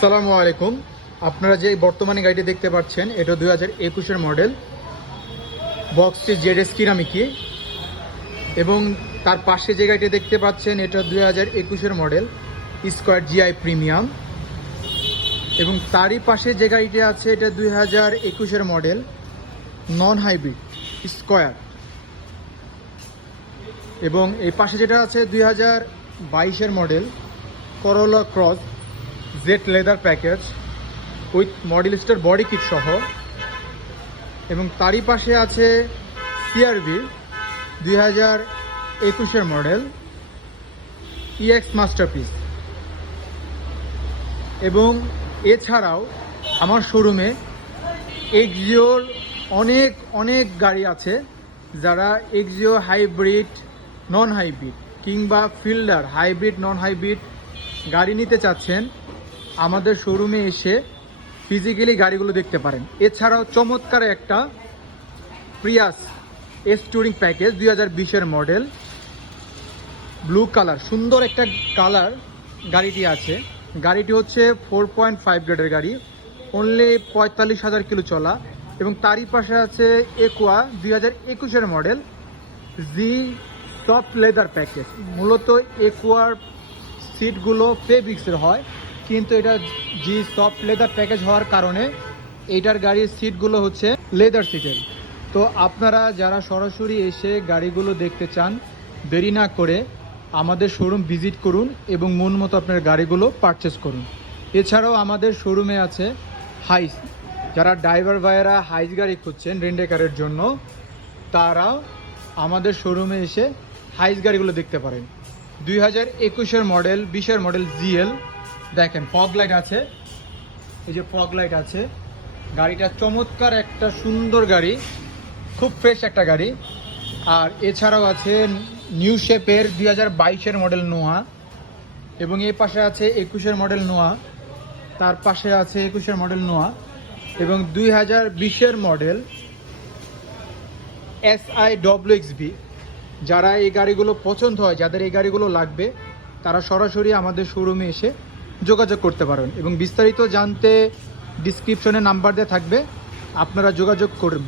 আসসালামু আলাইকুম। আপনারা যে বর্তমানে গাড়িটি দেখতে পাচ্ছেন এটা 2021-এর মডেল, বক্সটি জেডএস কিরামিকি। এবং তার পাশে যে গাড়িটি দেখতে পাচ্ছেন এটা 2021-এর মডেল, স্কোয়ার জিআই প্রিমিয়াম। এবং তারই পাশে যে গাড়িটি আছে এটা 2021-এর মডেল, নন হাইব্রিড স্কোয়ার। এবং এই পাশে যেটা আছে 2022-এর model, Corolla Cross Z leather package with Modellista body kit সহ। এবং তারই পাশে আছে সিআরভি 2021-এর মডেল, ইএক্স মাস্টারপিস। এবং এছাড়াও আমার শোরুমে এক্সিওর অনেক গাড়ি আছে। যারা এক্সিও হাইব্রিড, নন হাইব্রিড কিংবা ফিল্ডার হাইব্রিড, নন হাইব্রিড গাড়ি নিতে চাচ্ছেন, আমাদের শোরুমে এসে ফিজিক্যালি গাড়িগুলো দেখতে পারেন। এছাড়াও চমৎকার একটা প্রিয়াস এস টুরিং প্যাকেজ 2020-এর মডেল, ব্লু কালার, সুন্দর একটা কালার গাড়িটি আছে। গাড়িটি হচ্ছে 4.5 গ্রেডের গাড়ি, অনলি 45,000 কিলো চলা। এবং তারই পাশে আছে একুয়া 2021-এর মডেল, জি সফট লেদার প্যাকেজ। মূলত একুয়ার সিটগুলো ফেব্রিক্সের হয়, কিন্তু এটা জি সফট লেদার প্যাকেজ হওয়ার কারণে এইটার গাড়ির সিটগুলো হচ্ছে লেদার সিটের। তো আপনারা যারা সরাসরি এসে গাড়িগুলো দেখতে চান, দেরি না করে আমাদের শোরুম ভিজিট করুন এবং মন মতো আপনার গাড়িগুলো পারচেস করুন। এছাড়াও আমাদের শোরুমে আছে হাইস। যারা ড্রাইভার ভাইয়েরা হাইস গাড়ি খুঁজছেন রেন্টেকারের জন্য, তারা আমাদের শোরুমে এসে হাইস গাড়িগুলো দেখতে পারেন। 2021-এর মডেল, 20-এর মডেল জিএল। দেখেন ফগ লাইট আছে, এই যে ফগ লাইট আছে। গাড়িটা চমৎকার একটা সুন্দর গাড়ি, খুব ফ্রেশ একটা গাড়ি। আর এছাড়াও আছে নিউ শেপের 2022-এর মডেল নোয়া। এবং এই পাশে আছে 21-এর মডেল নোয়া, তার পাশে আছে 21-এর মডেল নোয়া। এবং 2020-এর মডেল SIWXB। যারা এই গাড়িগুলো পছন্দ হয়, যাদের এই গাড়িগুলো লাগবে, তারা সরাসরি আমাদের শোরুমে এসে যোগাযোগ করতে পারেন। এবং বিস্তারিত জানতে ডিসক্রিপশনে নাম্বার দেওয়া থাকবে, আপনারা যোগাযোগ করুন।